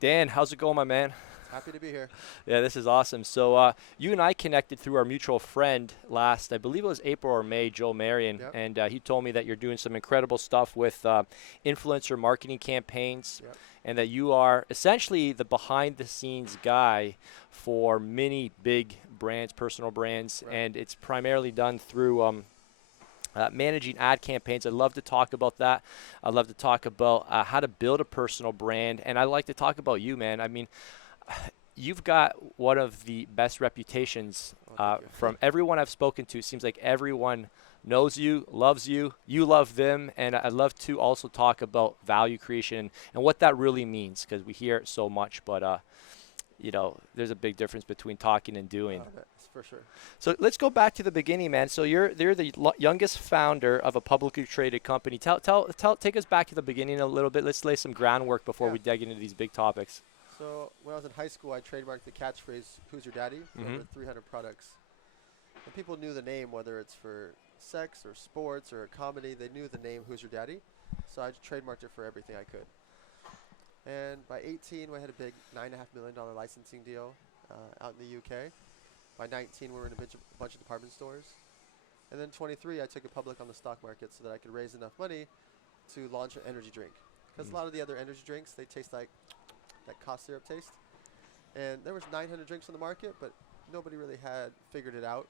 Dan, how's it going, my man? Happy to be here. Yeah, this is awesome. So, you and I connected through our mutual friend last, I believe it was April or May, Joe Marion, Yep, and he told me that you're doing some incredible stuff with influencer marketing campaigns, yep, and that you are essentially the behind-the-scenes guy for many big brands, personal brands, right. and it's primarily done through managing ad campaigns. I'd love to talk about that. I'd love to talk about how to build a personal brand, and I'd like to talk about you, man. I mean, you've got one of the best reputations Oh, thank you. from everyone I've spoken to. It seems like everyone knows you, loves you, you love them, and I'd love to also talk about value creation and what that really means because we hear it so much, but there's a big difference between talking and doing. That's for sure. So let's go back to the beginning, man. So you're the youngest founder of a publicly traded company. Take us back to the beginning a little bit. Let's lay some groundwork before Yeah. we dig into these big topics. So when I was in high school, I trademarked the catchphrase "Who's your daddy?" for Mm-hmm. over 300 products, and people knew the name, whether it's for sex or sports or a comedy. They knew the name "Who's your daddy?" So I trademarked it for everything I could. And by 18, we had a big $9.5 million licensing deal out in the UK. By 19, we were in a bunch of department stores. And then 23, I took it public on the stock market so that I could raise enough money to launch an energy drink. Because a lot of the other energy drinks, they taste like that cough syrup taste. And there was 900 drinks on the market, but nobody really had figured it out.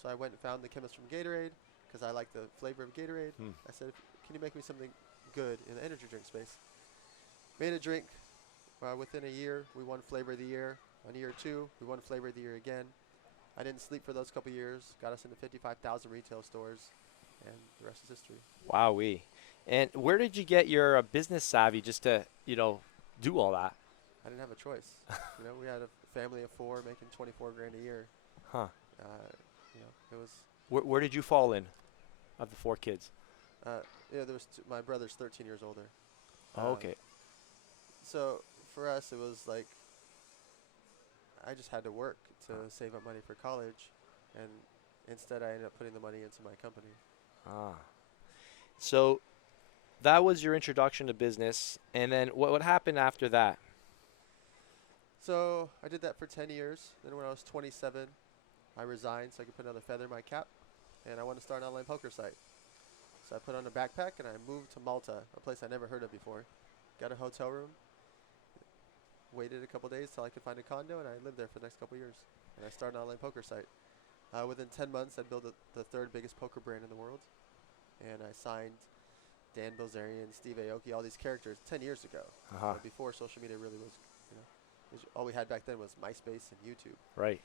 So I went and found the chemist from Gatorade because I like the flavor of Gatorade. Mm. I said, can you make me something good in the energy drink space? Made a drink. Within a year, we won Flavor of the Year. On year 2, we won Flavor of the Year again. I didn't sleep for those couple years. Got us into 55,000 retail stores, and the rest is history. Wowee. And where did you get your business savvy just to, do all that? I didn't have a choice. We had a family of 4 making 24 grand a year. Huh. Uh, it was. Where did you fall in of the 4 kids? There was my brother's 13 years older. Oh, Um, okay. so for us, it was like I just had to work to save up money for college, and instead I ended up putting the money into my company. Ah. So that was your introduction to business. And then what happened after that? So I did that for 10 years. Then when I was 27, I resigned so I could put another feather in my cap, and I wanted to start an online poker site. So I put on a backpack and I moved to Malta, a place I never heard of before. Got a hotel room, waited a couple days till I could find a condo, and I lived there for the next couple years. And I started an online poker site. Within 10 months, I built the third biggest poker brand in the world, and I signed Dan Bilzerian, Steve Aoki, all these characters 10 years ago. Uh-huh. Before social media really was, all we had back then was MySpace and YouTube. Right.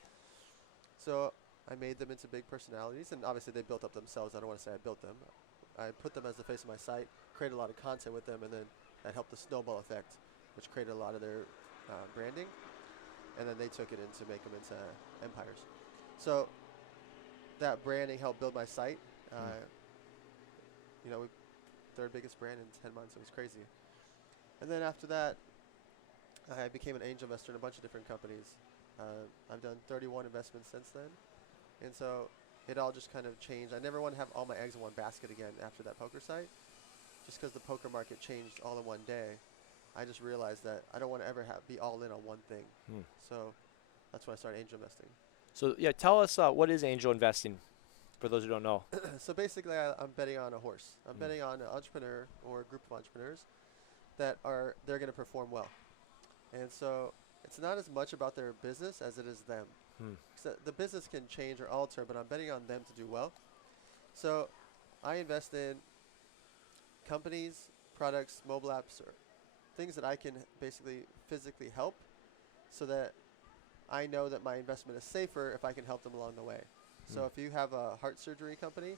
So I made them into big personalities, and obviously they built up themselves. I don't want to say I built them. I put them as the face of my site, created a lot of content with them, and then that helped the snowball effect, which created a lot of their branding, and then they took it into make them into empires. So that branding helped build my site. We third biggest brand in 10 months. It was crazy. And then after that, I became an angel investor in a bunch of different companies. I've done 31 investments since then. And so it all just kind of changed. I never want to have all my eggs in one basket again after that poker site, just because the poker market changed all in one day. I just realized that I don't want to ever be all in on one thing. Hmm. So that's when I started angel investing. So, yeah, tell us what is angel investing for those who don't know. So basically, I'm betting on a horse. I'm betting on an entrepreneur or a group of entrepreneurs they're going to perform well. And so it's not as much about their business as it is them. Hmm. The business can change or alter, but I'm betting on them to do well. So I invest in companies, products, mobile apps, or things that I can basically physically help so that I know that my investment is safer if I can help them along the way. So if you have a heart surgery company,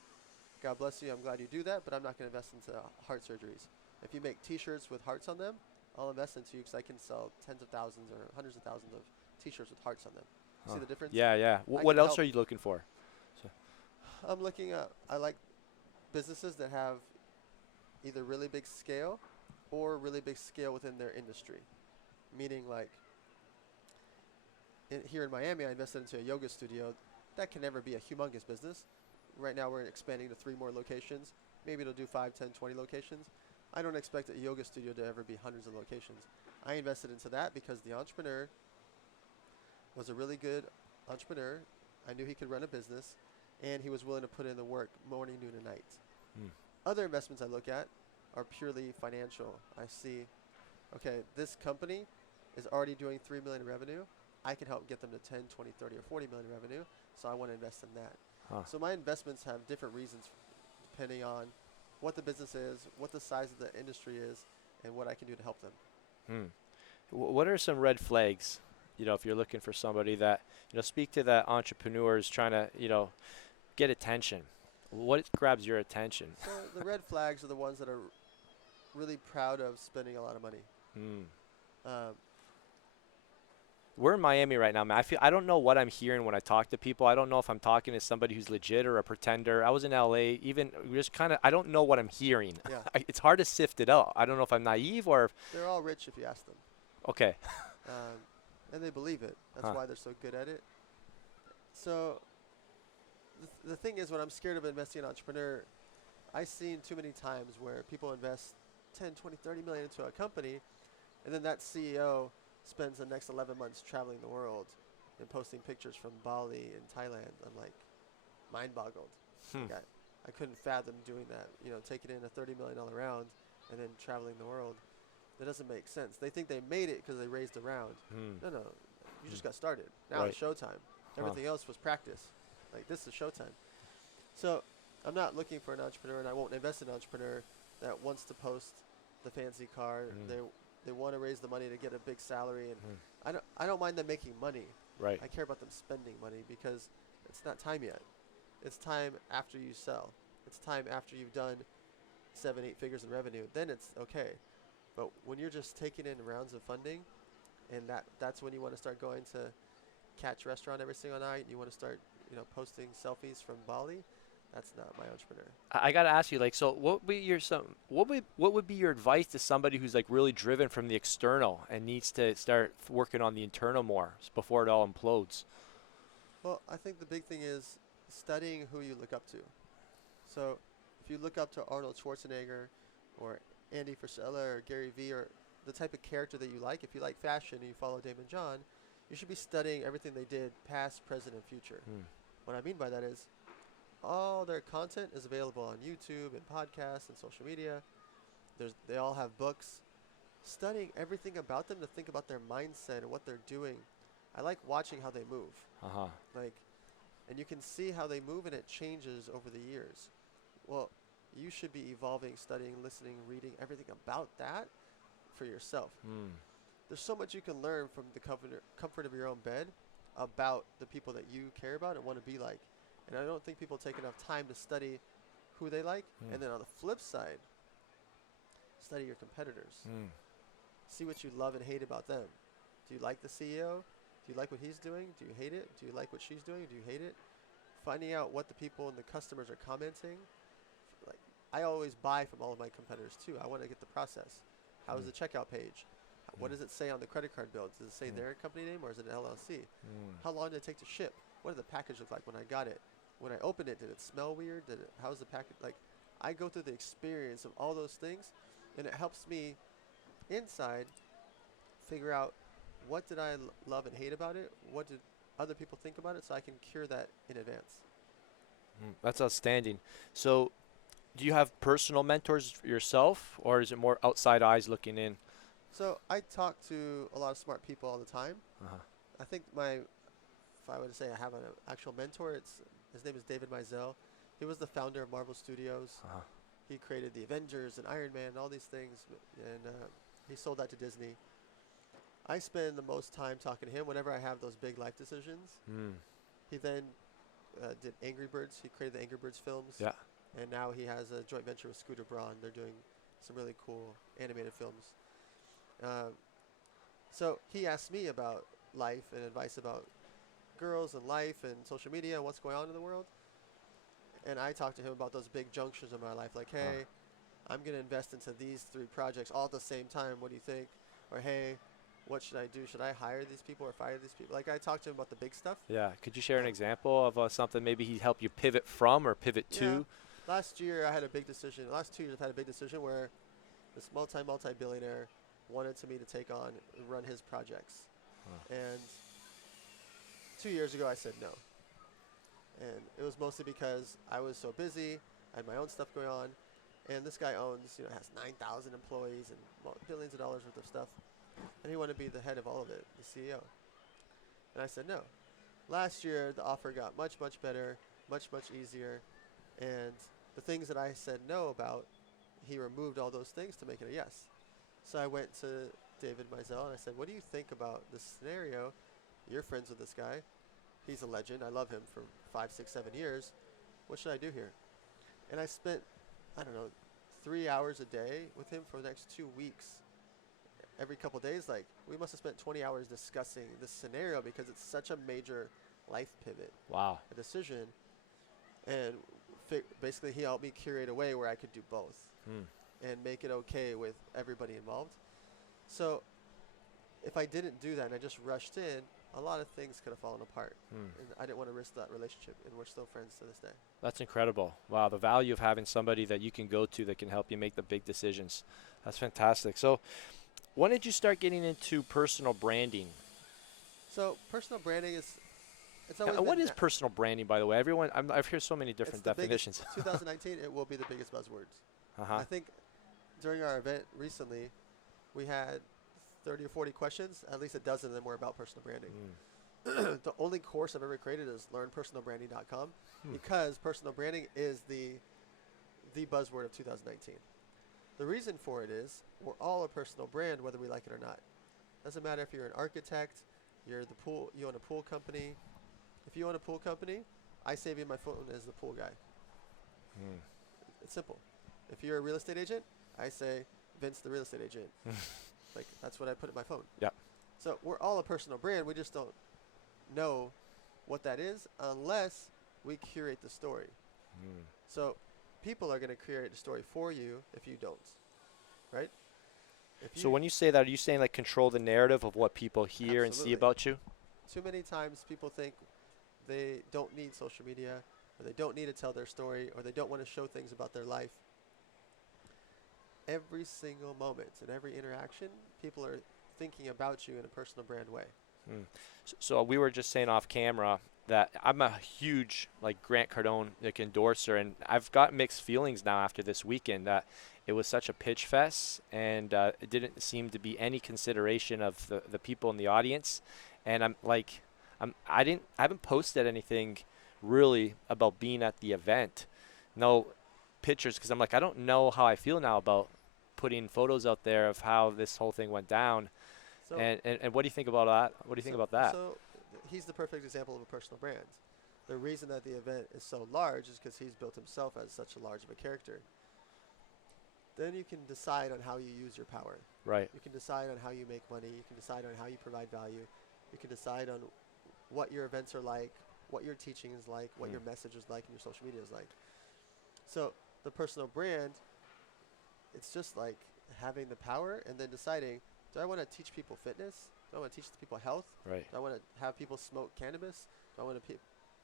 God bless you, I'm glad you do that, but I'm not going to invest into heart surgeries. If you make T-shirts with hearts on them, I'll invest into you because I can sell tens of thousands or hundreds of thousands of T-shirts with hearts on them. Huh. See the difference? Yeah, yeah. I What can else help. are you looking for? So, I'm looking at, I like businesses that have either really big scale or really big scale within their industry. Meaning like, here in Miami, I invested into a yoga studio. That can never be a humongous business. Right now we're expanding to 3 more locations. Maybe it'll do 5, 10, 20 locations. I don't expect a yoga studio to ever be hundreds of locations. I invested into that because the entrepreneur was a really good entrepreneur. I knew he could run a business, and he was willing to put in the work morning, noon, and night. Hmm. Other investments I look at are purely financial. I see, okay, this company is already doing 3 million revenue. I can help get them to 10, 20, 30, or 40 million revenue, so I want to invest in that. Huh. So my investments have different reasons depending on what the business is, what the size of the industry is, and what I can do to help them. Hmm. What are some red flags? If you're looking for somebody that, speak to that entrepreneur is trying to, get attention. What grabs your attention? So the red flags are the ones that are really proud of spending a lot of money. Hmm. Um, We're in Miami right now, man. I don't know what I'm hearing when I talk to people. I don't know if I'm talking to somebody who's legit or a pretender. I was in LA, even just kind of, I don't know what I'm hearing. yeah, It's hard to sift it out. I don't know if I'm naive or they're all rich if you ask them. okay. Um, and they believe it. That's Huh. why they're so good at it. So the thing is, when I'm scared of investing in an entrepreneur, I've seen too many times where people invest 10, 20, 30 million into a company, and then that CEO spends the next 11 months traveling the world and posting pictures from Bali and Thailand. I'm like, mind boggled. Hmm. Like I couldn't fathom doing that, taking in a $30 million round and then traveling the world. That doesn't make sense. They think they made it because they raised a round. Hmm. No, you just got started. Now it's showtime. Everything else was practice. Like, this is showtime. So I'm not looking for an entrepreneur, and I won't invest in an entrepreneur that wants to post the fancy car. They want to raise the money to get a big salary, and I don't mind them making money. Right. I care about them spending money because it's not time yet. It's time after you sell. It's time after you've done 7, 8 figures in revenue. Then it's okay. But when you're just taking in rounds of funding, and that's when you want to start going to Catch restaurant every single night, and you want to start, posting selfies from Bali, that's not my entrepreneur. I got to ask you, like, so what would be your advice to somebody who's like really driven from the external and needs to start working on the internal more before it all implodes? Well, I think the big thing is studying who you look up to. So if you look up to Arnold Schwarzenegger or Andy Frisella or Gary Vee or the type of character that you like, if you like fashion and you follow Damon John, you should be studying everything they did, past, present, and future. What I mean by that is all their content is available on YouTube and podcasts and social media. They all have books. Studying everything about them to think about their mindset and what they're doing. I like watching how they move. Uh-huh. And you can see how they move, and it changes over the years. Well, you should be evolving, studying, listening, reading, everything about that for yourself. There's so much you can learn from the comfort of your own bed about the people that you care about and want to be like. And I don't think people take enough time to study who they like. And then on the flip side, study your competitors. See what you love and hate about them. Do you like the CEO? Do you like what he's doing? Do you hate it? Do you like what she's doing? Do you hate it? Finding out what the people and the customers are commenting. Like, I always buy from all of my competitors too. I want to get the process. How is the checkout page? What does it say on the credit card bill? Does it say their company name, or is it an LLC? How long did it take to ship? What did the package look like when I got it? When I opened it, did it smell weird? How's the package? Like, I go through the experience of all those things, and it helps me inside figure out what did I love and hate about it? What did other people think about it? So I can cure that in advance. That's outstanding. So, do you have personal mentors yourself, or is it more outside eyes looking in? So I talk to a lot of smart people all the time. I think if I were to say I have an actual mentor, his name is David Mizell. He was the founder of Marvel Studios. He created the Avengers and Iron Man and all these things, and he sold that to Disney. I spend the most time talking to him whenever I have those big life decisions. He then did Angry Birds. He created the Angry Birds films. Yeah. And now he has a joint venture with Scooter Braun. They're doing some really cool animated films. So he asked me about life and advice about girls and life and social media and what's going on in the world. And I talked to him about those big junctures in my life. Like, hey, I'm going to invest into these 3 projects all at the same time. What do you think? Or, hey, what should I do? Should I hire these people or fire these people? Like, I talked to him about the big stuff. Yeah. Could you share an example of something maybe he helped you pivot from or pivot to? Last year I had a big decision. The last 2 years I've had a big decision where this multi-billionaire wanted to me to take on and run his projects. Huh. And 2 years ago, I said no. And it was mostly because I was so busy. I had my own stuff going on. And this guy owns, has 9,000 employees and billions of dollars worth of stuff. And he wanted to be the head of all of it, the CEO. And I said no. Last year, the offer got much, much better, much, much easier. And the things that I said no about, he removed all those things to make it a yes. So I went to David Mizell and I said, what do you think about this scenario? You're friends with this guy. He's a legend. I love him for 5, 6, 7 years. What should I do here? And I spent, I don't know, 3 hours a day with him for the next 2 weeks. Every couple days, like, we must have spent 20 hours discussing this scenario because it's such a major life pivot, Wow. a decision. And basically, he helped me curate a way where I could do both and make it okay with everybody involved. So if I didn't do that and I just rushed in, a lot of things could have fallen apart. And I didn't want to risk that relationship, and we're still friends to this day. That's incredible. Wow, the value of having somebody that you can go to that can help you make the big decisions. That's fantastic. So when did you start getting into personal branding? So personal branding it's always What been is personal branding, by the way? I've heard so many different it's the biggest- definitions. 2019, it will be the biggest buzzwords. Uh-huh. I think during our event recently, we had 30 or 40 questions. At least a dozen of them were about personal branding. The only course I've ever created is learnpersonalbranding.com because personal branding is the buzzword of 2019. The reason for it is we're all a personal brand, whether we like it or not. Doesn't matter if you're an architect, you own a pool company. If you own a pool company, I save you my phone as the pool guy. It's simple. If you're a real estate agent, I say Vince the real estate agent. Like, that's what I put in my phone. Yeah. So we're all a personal brand. We just don't know what that is unless we curate the story. So people are going to curate the story for you if you don't, right? So when you say that, are you saying like control the narrative of what people hear and see Absolutely. about you? Too many times people think they don't need social media, or they don't need to tell their story, or they don't want to show things about their life. Every single moment and every interaction, people are thinking about you in a personal brand way. So we were just saying off camera that I'm a huge like Grant Cardone endorser, and I've got mixed feelings now after this weekend that it was such a pitch fest, and it didn't seem to be any consideration of the people in the audience. And I haven't posted anything really about being at the event. No pictures, because I'm like, I don't know how I feel now about putting photos out there of how this whole thing went down. So And what do you think about that? What do you think about that? So he's the perfect example of a personal brand. The reason that the event is so large is because he's built himself as such a large of a character. Then you can decide on how you use your power. Right. You can decide on how you make money. You can decide on how you provide value. You can decide on what your events are like, what your teaching is like, what your message is like, and your social media is like. So the personal brand, it's just like having the power and then deciding, do I want to teach people fitness? Do I want to teach people health? Right. Do I want to have people smoke cannabis? Do I want to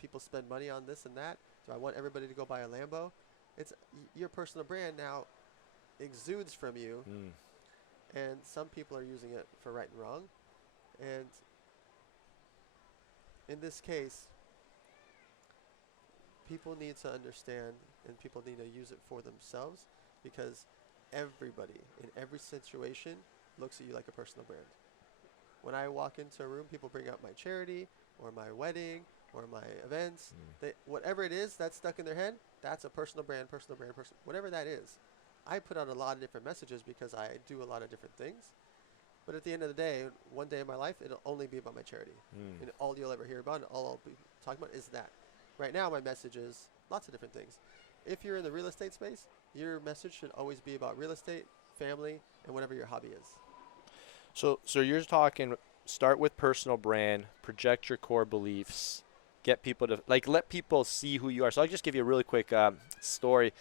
people spend money on this and that? Do I want everybody to go buy a Lambo? It's your personal brand now exudes from you, and some people are using it for right and wrong. And in this case, people need to understand and people need to use it for themselves, because everybody in every situation looks at you like a personal brand. When I walk into a room, people bring out my charity or my wedding or my events. Whatever it is that's stuck in their head, that's a personal brand, whatever that is. I put out a lot of different messages because I do a lot of different things. But at the end of the day, one day in my life, it'll only be about my charity. And all you'll ever hear about and all I'll be talking about is that. Right now, my message is lots of different things. If you're in the real estate space, your message should always be about real estate, family, and whatever your hobby is. So you're talking, start with personal brand, project your core beliefs, get people to, let people see who you are. So I'll just give you a really quick story.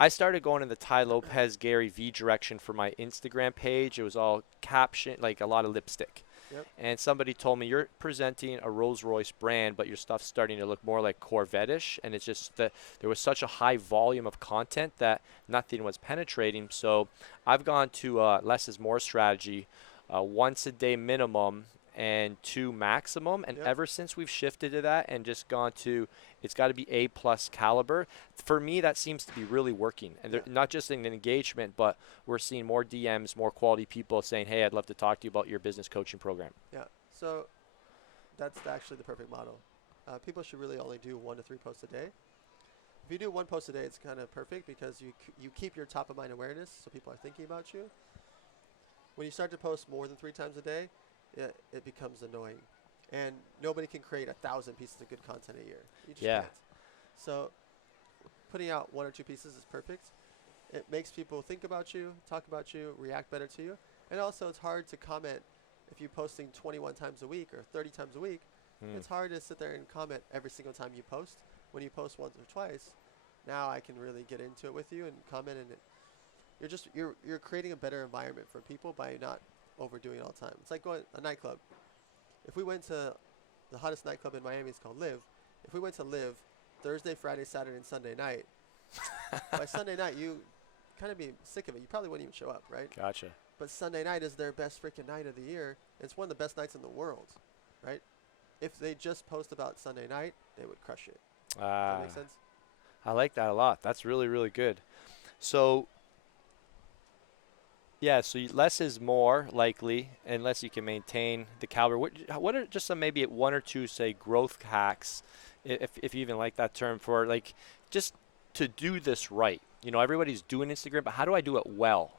I started going in the Ty Lopez Gary V direction for my Instagram page. It was all caption, like a lot of lipstick. Yep. And somebody told me you're presenting a Rolls Royce brand, but your stuff's starting to look more like Corvette-ish, and it's just that there was such a high volume of content that nothing was penetrating. So I've gone to less is more strategy, once a day minimum and two maximum. And Yep. ever since we've shifted to that and just gone to it's got to be A plus caliber, for me that seems to be really working. And Yeah. not just in engagement, but we're seeing more DMs, more quality people saying, "Hey, I'd love to talk to you about your business coaching program." Yeah. So that's actually the perfect model. People should really only do 1 to 3 posts a day. If you do 1 post a day, it's kind of perfect because you keep your top of mind awareness, so people are thinking about you. When you start to post more than 3 times a day, it becomes annoying, and nobody can create 1,000 pieces of good content a year. You just Yeah. can't. So putting out 1 or 2 pieces is perfect. It makes people think about you, talk about you, react better to you, and also it's hard to comment if you're posting 21 times a week or 30 times a week. Hmm. It's hard to sit there and comment every single time you post. When you post once or twice, now I can really get into it with you and comment, and you're creating a better environment for people by not overdoing it all the time. It's like going to a nightclub. If we went to the hottest nightclub in Miami, it's called Live. If we went to Live Thursday, Friday, Saturday, and Sunday night, by Sunday night you kind of be sick of it. You probably wouldn't even show up, right? Gotcha. But Sunday night is their best freaking night of the year. It's one of the best nights in the world, right? If they just post about Sunday night, they would crush it. Does that make sense? I like that a lot. That's really, really good. So, yeah, so less is more likely unless you can maintain the caliber. What are just some maybe one or two, say, growth hacks, if you even like that term, for like just to do this right? You know, everybody's doing Instagram, but how do I do it well?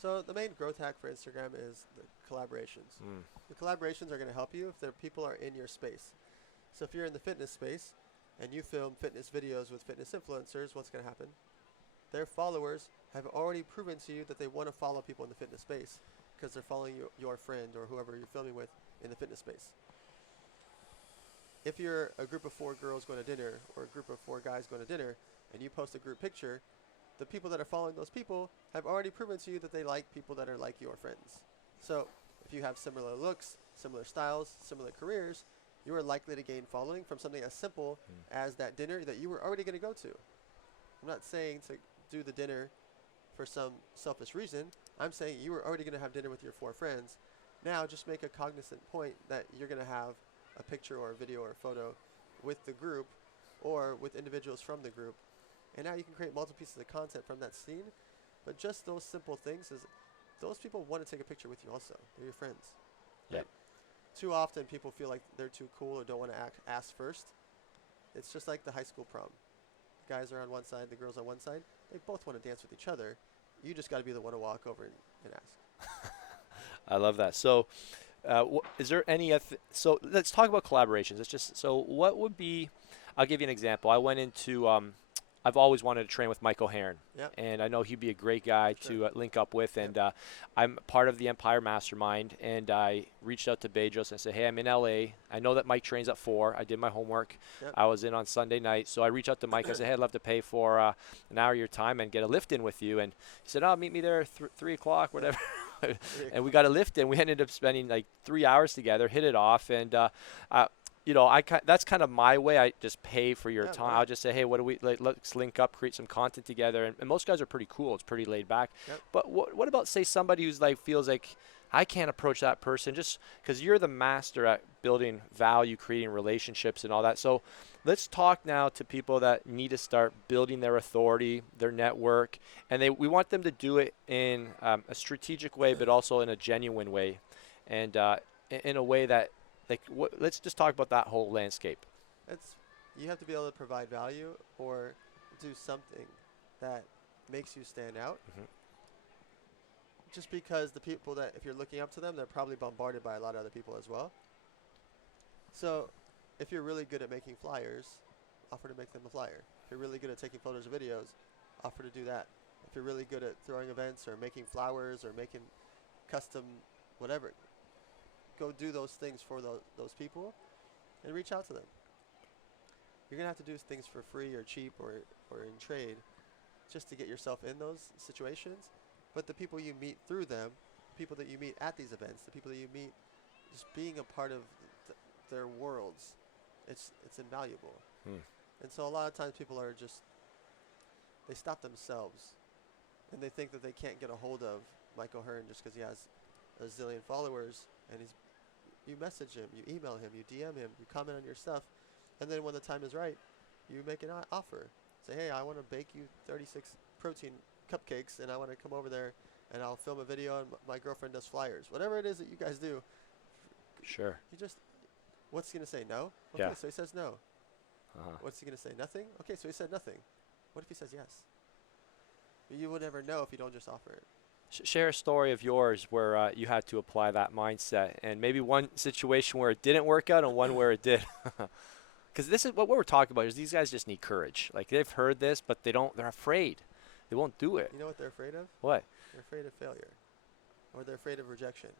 So the main growth hack for Instagram is the collaborations. Mm. The collaborations are going to help you if the people are in your space. So if you're in the fitness space and you film fitness videos with fitness influencers, what's going to happen? Their followers have already proven to you that they want to follow people in the fitness space because they're following your friend or whoever you're filming with in the fitness space. If you're a group of 4 girls going to dinner or a group of 4 guys going to dinner and you post a group picture, the people that are following those people have already proven to you that they like people that are like your friends. So if you have similar looks, similar styles, similar careers, you are likely to gain following from something as simple as that dinner that you were already going to go to. I'm not saying to do the dinner for some selfish reason. I'm saying you were already going to have dinner with your 4 friends. Now just make a cognizant point that you're going to have a picture or a video or a photo with the group or with individuals from the group. And now you can create multiple pieces of content from that scene. But just those simple things is those people want to take a picture with you also. They're your friends. Yep. Too often people feel like they're too cool or don't want to ask first. It's just like the high school prom. The guys are on one side, the girls on one side. They both want to dance with each other. You just got to be the one to walk over and ask. I love that. So, is there any? So let's talk about collaborations. It's just so. What would be? I'll give you an example. I went into. I've always wanted to train with Michael Heron, Yep. and I know he'd be a great guy to link up with. And I'm part of the Empire Mastermind, and I reached out to Bedros and I said, "Hey, I'm in LA. I know that Mike trains at 4. I did my homework. Yep. I was in on Sunday night, so I reached out to Mike. I said, "Hey, I'd love to pay for an hour of your time and get a lift in with you." And he said, "Oh, meet me there 3 o'clock, whatever." And we got a lift in. We ended up spending like 3 hours together, hit it off, and you know, that's kind of my way. I just pay for your time. Right. I'll just say, hey, what do we let's link up, create some content together, and most guys are pretty cool. It's pretty laid back. Yep. But what about say somebody who's like feels like I can't approach that person just because you're the master at building value, creating relationships, and all that. So let's talk now to people that need to start building their authority, their network, and we want them to do it in a strategic way, but also in a genuine way, and in a way that let's just talk about that whole landscape. You have to be able to provide value or do something that makes you stand out. Mm-hmm. Just because the people that, if you're looking up to them, they're probably bombarded by a lot of other people as well. So if you're really good at making flyers, offer to make them a flyer. If you're really good at taking photos or videos, offer to do that. If you're really good at throwing events or making flowers or making custom whatever, go do those things for those people and reach out to them. You're going to have to do things for free or cheap or in trade just to get yourself in those situations. But the people you meet through them, people that you meet at these events, the people that you meet just being a part of their worlds, it's invaluable. Hmm. And so a lot of times people are just, they stop themselves, and they think that they can't get a hold of Michael Hearn just because he has a zillion followers, and you message him, you email him, you DM him, you comment on your stuff, and then when the time is right, you make an offer. Say, hey, I want to bake you 36 protein cupcakes, and I want to come over there, and I'll film a video, and my girlfriend does flyers. Whatever it is that you guys do, Sure. you just, what's he going to say, no? Okay, Yeah. so he says no. Uh-huh. What's he going to say, nothing? Okay, so he said nothing. What if he says yes? You would never know if you don't just offer it. Share a story of yours where you had to apply that mindset, and maybe one situation where it didn't work out and one where it did. Because this is what we're talking about. Is these guys just need courage. Like they've heard this, but they don't. They're afraid. They won't do it. You know what they're afraid of? What? They're afraid of failure, or they're afraid of rejection.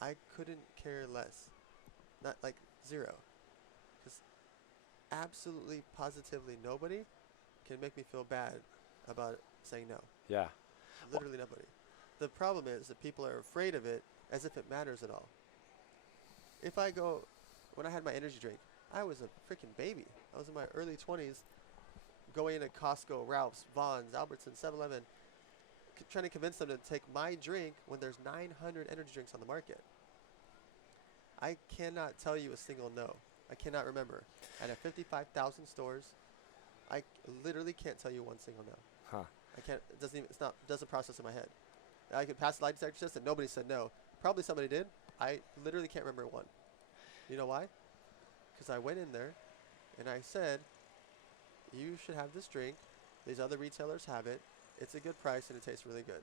I couldn't care less. Not like zero. Because absolutely, positively nobody can make me feel bad about saying no. Yeah. Literally nobody. The problem is that people are afraid of it as if it matters at all. If I go, when I had my energy drink, I was a freaking baby. I was in my early 20s, going into Costco, Ralph's, Vons, Albertsons, 7-Eleven, trying to convince them to take my drink when there's 900 energy drinks on the market. I cannot tell you a single no. I cannot remember. Out of 55,000 stores, I literally can't tell you one single no. Huh. I can't. It doesn't even. It's not. Doesn't process in my head. I could pass the lie detector test and nobody said no. Probably somebody did. I literally can't remember one. You know why? Because I went in there, and I said, "You should have this drink. These other retailers have it. It's a good price and it tastes really good."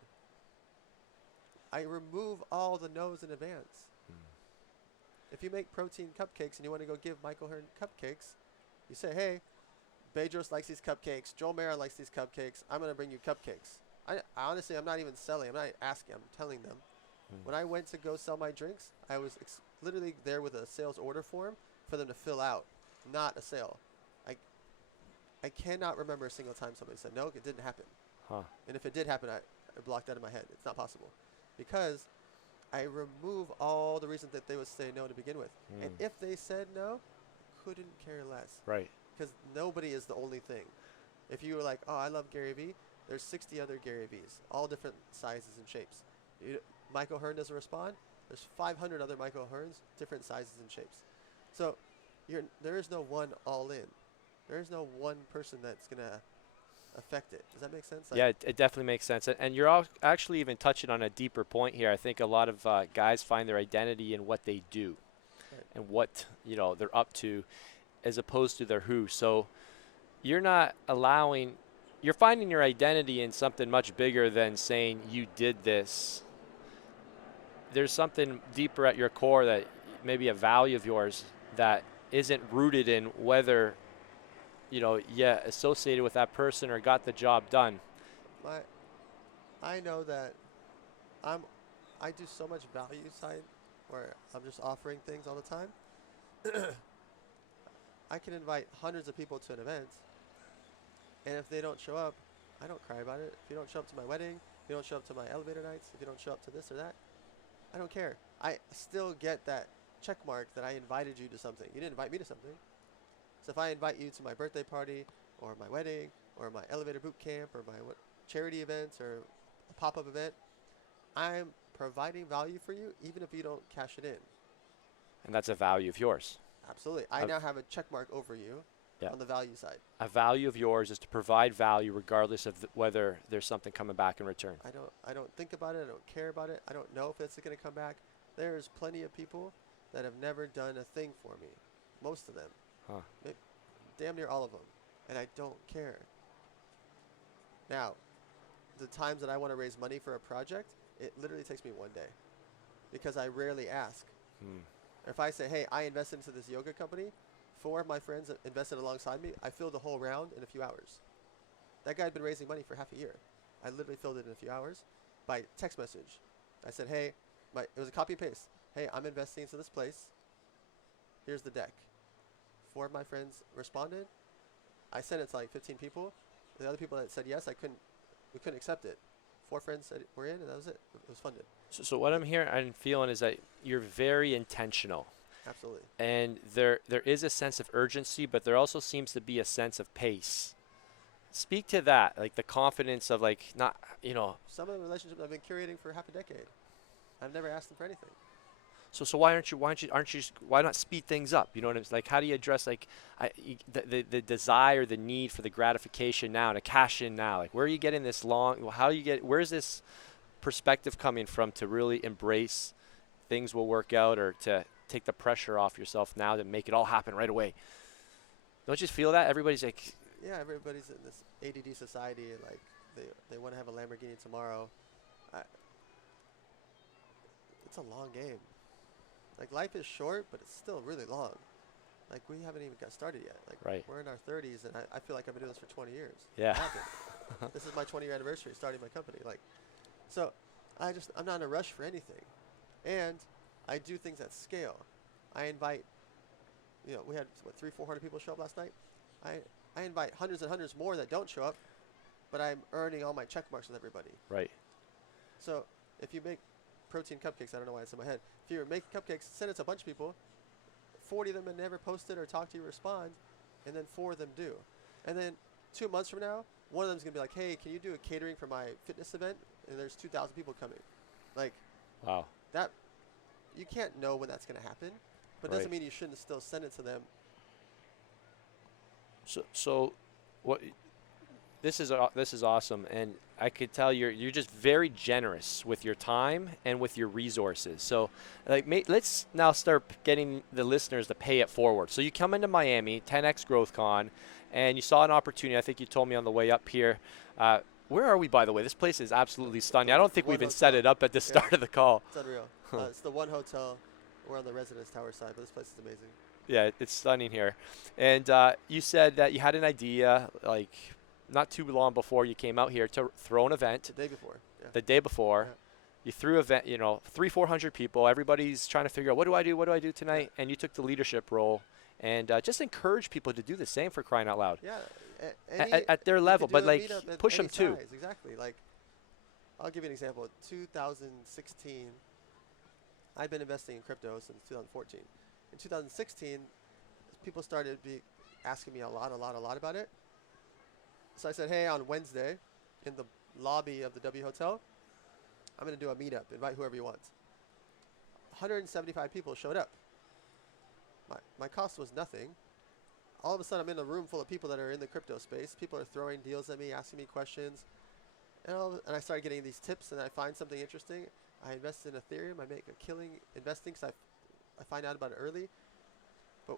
I remove all the no's in advance. If you make protein cupcakes and you want to go give Michael Hearn cupcakes, you say, "Hey, Bedros likes these cupcakes. Joel Mara likes these cupcakes. I'm going to bring you cupcakes." I honestly, I'm not even selling. I'm not asking. I'm telling them. When I went to go sell my drinks, I was literally there with a sales order form for them to fill out, not a sale. I cannot remember a single time somebody said, "No, it didn't happen." Huh. And if it did happen, I blocked that in my head. It's not possible. Because I remove all the reasons that they would say no to begin with. And if they said no, couldn't care less. Right. Because nobody is the only thing. If you were like, "Oh, I love Gary Vee," there's 60 other Gary Vees, all different sizes and shapes. Michael Hearn doesn't respond, there's 500 other Michael Hearns, different sizes and shapes. So there is no one all in. There is no one person that's going to affect it. Does that make sense? Yeah, it definitely makes sense. And you're actually even touching on a deeper point here. I think a lot of guys find their identity in what they do and what, they're up to as opposed to their who. So you're finding your identity in something much bigger than saying you did this. There's something deeper at your core, that maybe a value of yours that isn't rooted in whether, associated with that person or got the job done. I know that I do so much value side where I'm just offering things all the time. I can invite hundreds of people to an event, and if they don't show up, I don't cry about it. If you don't show up to my wedding, if you don't show up to my elevator nights, if you don't show up to this or that, I don't care. I still get that check mark that I invited you to something. You didn't invite me to something. So if I invite you to my birthday party or my wedding or my elevator boot camp or my charity events or a pop-up event, I'm providing value for you even if you don't cash it in. And that's a value of yours. Absolutely. I now have a check mark over you on the value side. A value of yours is to provide value regardless of whether there's something coming back in return. I don't think about it. I don't care about it. I don't know if it's going to come back. There's plenty of people that have never done a thing for me. Most of them. Huh. Damn near all of them. And I don't care. Now, the times that I want to raise money for a project, it literally takes me one day. Because I rarely ask. If I say, "Hey, I invested into this yoga company," 4 of my friends that invested alongside me, I filled the whole round in a few hours. That guy had been raising money for half a year. I literally filled it in a few hours by text message. I said, "Hey," it was a copy and paste. "Hey, I'm investing into this place. Here's the deck." 4 of my friends responded. I sent it to like 15 people. The other people that said yes, we couldn't accept it. 4 friends that were in, and that was it. It was funded. So what I'm hearing and feeling is that you're very intentional, Absolutely. and there is a sense of urgency, but there also seems to be a sense of pace. Speak to that, like the confidence of like not, Some of the relationships I've been curating for half a decade. I've never asked them for anything. So why not speed things up? You know what I'm saying? Like, how do you address like the desire, the need for the gratification now to cash in now? Like, where are you getting this how do you get, where's this perspective coming from to really embrace things will work out, or to take the pressure off yourself now to make it all happen right away? Don't you feel that? Everybody's like, Yeah, everybody's in this ADD society, and like they want to have a Lamborghini tomorrow. I, it's a long game. Like, life is short, but it's still really long. Like, we haven't even got started yet. Like, right. we're in our 30s, and I feel like I've been doing this for 20 years. Yeah. This is my 20-year anniversary starting my company. Like, so I'm not in a rush for anything. And I do things at scale. I invite, we had, 400 people show up last night? I invite hundreds and hundreds more that don't show up, but I'm earning all my check marks with everybody. Right. So if you make protein cupcakes, I don't know why it's in my head. If you're making cupcakes, send it to a bunch of people. 40 of them have never posted or talked to you or respond, and then 4 of them do. And then 2 months from now, one of them is going to be like, hey, can you do a catering for my fitness event? And there's 2,000 people coming. Like, wow. That, you can't know when that's going to happen, but it doesn't mean you shouldn't still send it to them. So what? This is awesome, and I could tell you're just very generous with your time and with your resources. So, like, let's now start getting the listeners to pay it forward. So you come into Miami, 10X Growth Con, and you saw an opportunity. I think you told me on the way up here. Where are we, by the way? This place is absolutely stunning. I don't think we even set it up at the start of the call. It's unreal. It's the one hotel. We're on the residence tower side, but this place is amazing. Yeah, it's stunning here. And you said that you had an idea, like, not too long before you came out here to throw an event. The day before. Yeah. The day before. Yeah. You threw event, 300-400 people. Everybody's trying to figure out, what do I do tonight? Yeah. And you took the leadership role and just encourage people to do the same, for crying out loud. Yeah. At their level, but like push them too. Exactly. Like, I'll give you an example. 2016, I've been investing in crypto since 2014. In 2016, people started asking me a lot about it. So I said, hey, on Wednesday, in the lobby of the W Hotel, I'm going to do a meetup. Invite whoever you want. 175 people showed up. My cost was nothing. All of a sudden, I'm in a room full of people that are in the crypto space. People are throwing deals at me, asking me questions. And I started getting these tips, and I find something interesting. I invest in Ethereum. I make a killing investing because I find out about it early. But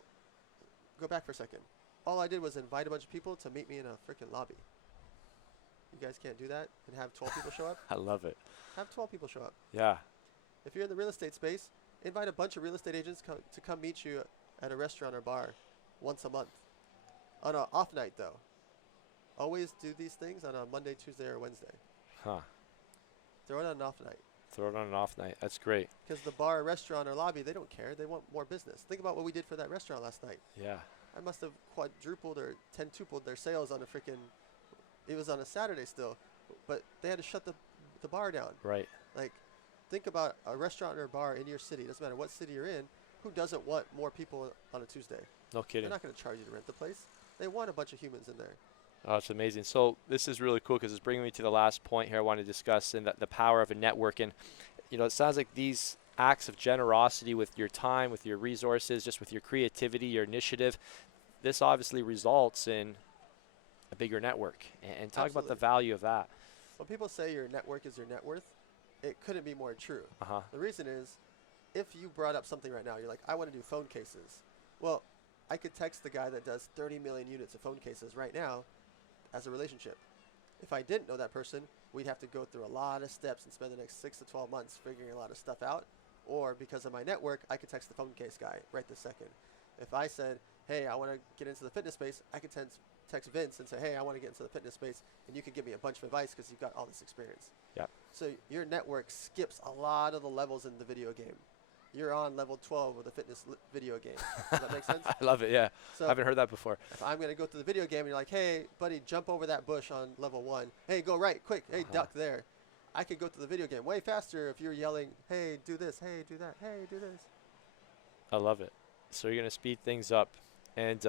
go back for a second. All I did was invite a bunch of people to meet me in a freaking lobby. You guys can't do that and have 12 people show up? I love it. Have 12 people show up. Yeah. If you're in the real estate space, invite a bunch of real estate agents to come meet you at a restaurant or bar once a month. On an off night, though. Always do these things on a Monday, Tuesday, or Wednesday. Huh. Throw it on an off night. Throw it on an off night. That's great. Because the bar, restaurant, or lobby, they don't care. They want more business. Think about what we did for that restaurant last night. Yeah. I must have quadrupled or tentupled their sales on a freaking, it was on a Saturday still, but they had to shut the bar down. Right. Like, think about a restaurant or a bar in your city. It doesn't matter what city you're in. Who doesn't want more people on a Tuesday? No kidding. They're not going to charge you to rent the place. They want a bunch of humans in there. Oh, it's amazing. So this is really cool because it's bringing me to the last point here I want to discuss, and the power of a network. And, it sounds like these acts of generosity with your time, with your resources, just with your creativity, your initiative, this obviously results in a bigger network. And talk about the value of that. When people say your network is your net worth, it couldn't be more true. Uh-huh. The reason is, if you brought up something right now, you're like, I want to do phone cases. Well, I could text the guy that does 30 million units of phone cases right now as a relationship. If I didn't know that person, we'd have to go through a lot of steps and spend the next 6 to 12 months figuring a lot of stuff out. Or because of my network, I could text the phone case guy right this second. If I said, hey, I want to get into the fitness space, I could text Vince and say, hey, I want to get into the fitness space, and you could give me a bunch of advice because you've got all this experience. Yeah. So your network skips a lot of the levels in the video game. You're on level 12 of the fitness video game. Does that make sense? I love it, yeah. So I haven't heard that before. if I'm going to go through the video game and you're like, hey, buddy, jump over that bush on level 1. Hey, go right, quick. Hey, duck there. I could go through the video game way faster if you're yelling, hey, do this, hey, do that, hey, do this. I love it. So you're going to speed things up. And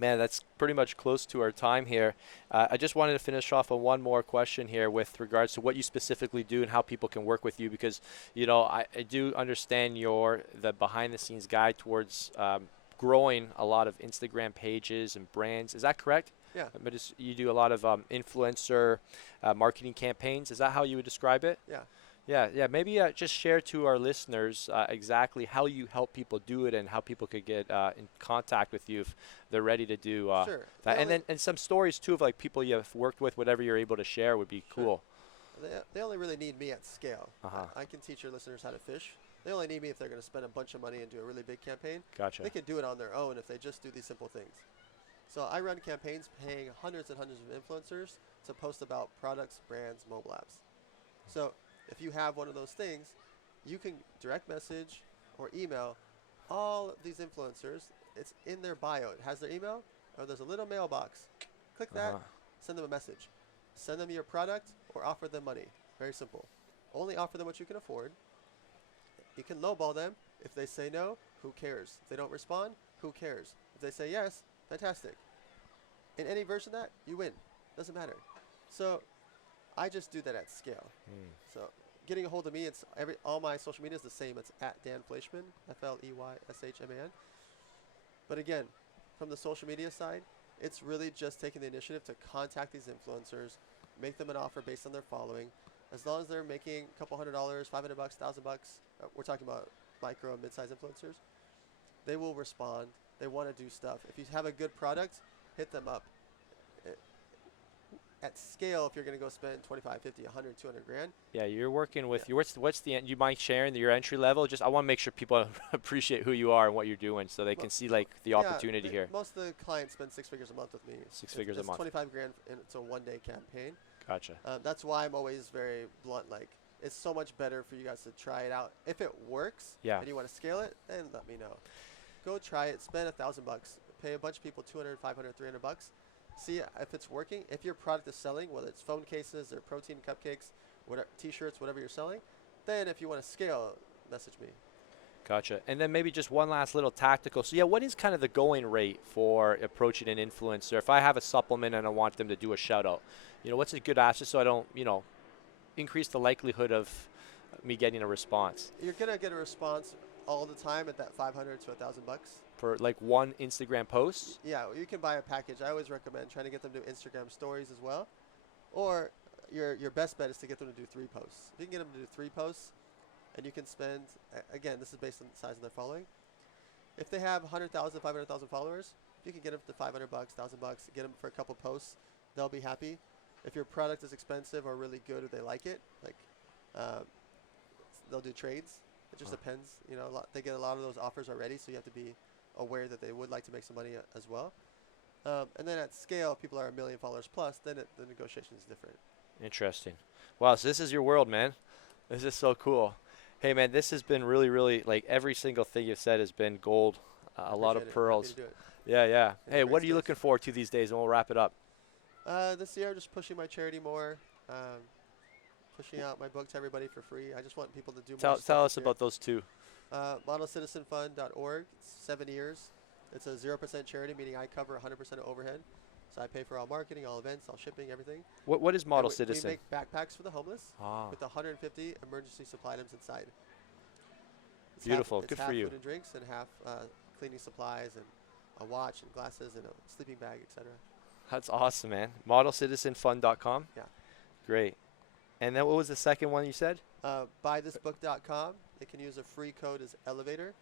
man, that's pretty much close to our time here. I just wanted to finish off on one more question here with regards to what you specifically do and how people can work with you, because I do understand the behind the scenes guide towards growing a lot of Instagram pages and brands. Is that correct? Yeah. But you do a lot of influencer marketing campaigns. Is that how you would describe it? Yeah. Yeah. Maybe just share to our listeners exactly how you help people do it and how people could get in contact with you if they're ready to do Sure. that. And some stories too of like people you have worked with, whatever you're able to share would be cool. They only really need me at scale. Uh-huh. I can teach your listeners how to fish. They only need me if they're going to spend a bunch of money and do a really big campaign. Gotcha. They can do it on their own if they just do these simple things. So I run campaigns paying hundreds and hundreds of influencers to post about products, brands, mobile apps. So if you have one of those things, you can direct message or email all of these influencers. It's in their bio. It has their email, or there's a little mailbox. Click that, send them a message. Send them your product or offer them money. Very simple. Only offer them what you can afford. You can lowball them. If they say no, who cares? If they don't respond, who cares? If they say yes, fantastic. In any version of that, you win. Doesn't matter. So I just do that at scale. So getting a hold of me, it's all my social media is the same. It's at Dan Fleyshman, Fleyshman. But again, from the social media side, it's really just taking the initiative to contact these influencers, make them an offer based on their following. As long as they're making a couple $100, $500, $1,000, we're talking about micro and mid-sized influencers, they will respond. They want to do stuff. If you have a good product, hit them up. At scale, if you're going to go spend 25, 50, 100, 200 grand. Yeah, you're working with you. What's the end? You mind sharing your entry level? Just I want to make sure people appreciate who you are and what you're doing, so they can see like the opportunity here. Most of the clients spend 6 figures a month with me. Six figures a month. 25 grand, and it's a one-day campaign. Gotcha. That's why I'm always very blunt. Like, it's so much better for you guys to try it out. If it works, and you want to scale it, then let me know. Go try it. Spend $1,000. Pay a bunch of people 200, 500, 300 bucks. See if it's working. If your product is selling, whether it's phone cases or protein cupcakes, whatever, t-shirts, whatever you're selling, then if you want to scale, message me. Gotcha. And then maybe just one last little tactical. So yeah, what is kind of the going rate for approaching an influencer? If I have a supplement and I want them to do a shout out, what's a good ask just so I don't, increase the likelihood of me getting a response? You're going to get a response all the time at that 500 to $1,000 bucks. For like one Instagram post? Yeah, you can buy a package. I always recommend trying to get them to Instagram stories as well. Or your best bet is to get them to do 3 posts. If you can get them to do 3 posts, and you can spend, again, this is based on the size of their following. If they have 100,000, 500,000 followers, you can get them to $500, $1,000, get them for a couple posts. They'll be happy. If your product is expensive or really good or they like it, like they'll do trades. It just depends. They get a lot of those offers already, so you have to be aware that they would like to make some money as well. And then at scale, if people are 1 million followers plus, then the negotiation is different. Interesting. Wow, so this is your world, man. This is so cool. Hey, man, this has been really, really, like every single thing you've said has been gold. A lot of pearls. Happy to do it. Yeah. Hey, what are you looking forward to these days? And we'll wrap it up. This year, just pushing my charity more. Pushing out my book to everybody for free. I just want people to do more stuff. Tell us about those two. ModelCitizenFund.org. It's 7 years. It's a 0% charity, meaning I cover 100% of overhead. So I pay for all marketing, all events, all shipping, everything. What is Model Citizen? We make backpacks for the homeless with 150 emergency supply items inside. It's beautiful. Good for you. You. Half food and drinks and half cleaning supplies and a watch and glasses and a sleeping bag, etc. That's awesome, man. ModelCitizenFund.com? Yeah. Great. And then what was the second one you said? BuyThisBook.com. They can use a free code as Elevator.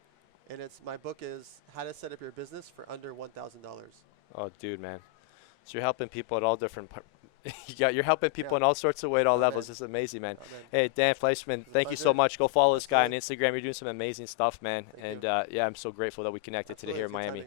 And my book is How to Set Up Your Business for Under $1,000. Oh, dude, man. So you're helping people at all different you're helping people in all sorts of ways at all levels. This is amazing, man. Hey, Dan Fleyshman, thank you so much. Go follow this guy on Instagram. You're doing some amazing stuff, man. And, I'm so grateful that we connected today here in Miami.